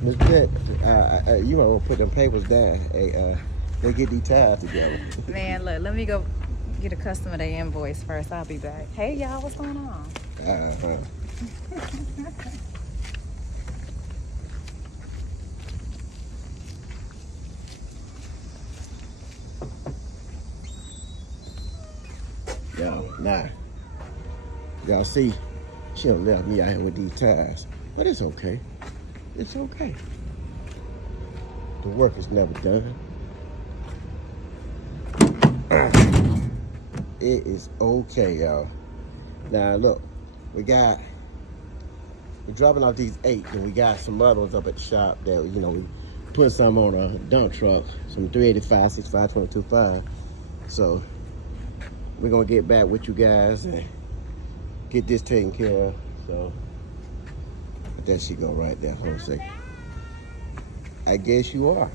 Miss Dent, you might want to put them papers down. Hey, they get these ties together. Man, look, let me go get a customer their invoice first. I'll be back. Hey, y'all, what's going on? Y'all see, she done left me out here with these ties. But it's okay. It's okay. The work is never done. It is okay, y'all. Now look, we're dropping off these 8, and we got some other ones up at the shop that, you know, we put some on a dump truck, some 385, 65, 22.5. So we're gonna get back with you guys and get this taken care of. So there she go right there. Hold on a second. I guess you are.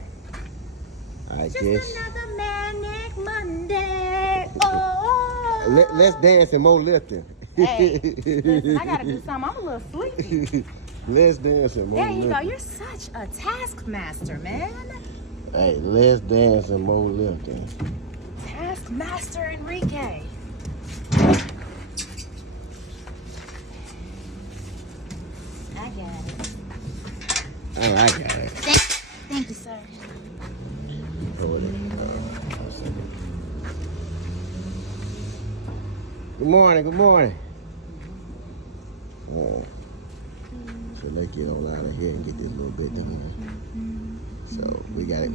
Just another Manic Monday. Oh. Let's dance and more lifting. Hey, listen, I gotta do something. I'm a little sleepy. Let's dance and more lifting. There you go. You're such a taskmaster, man. Hey, let's dance and more lifting. Taskmaster Enrique. I got it. Oh, I got it. Thank you, sir. Good morning, good morning. So let's get on out of here and get this little bit done. So we got to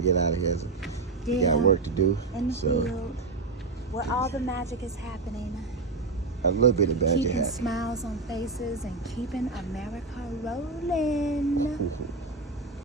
get out of here. So we got work to do. In the field, where all the magic is happening. A little bit of magic Keeping happening. Smiles on faces and keeping America rolling.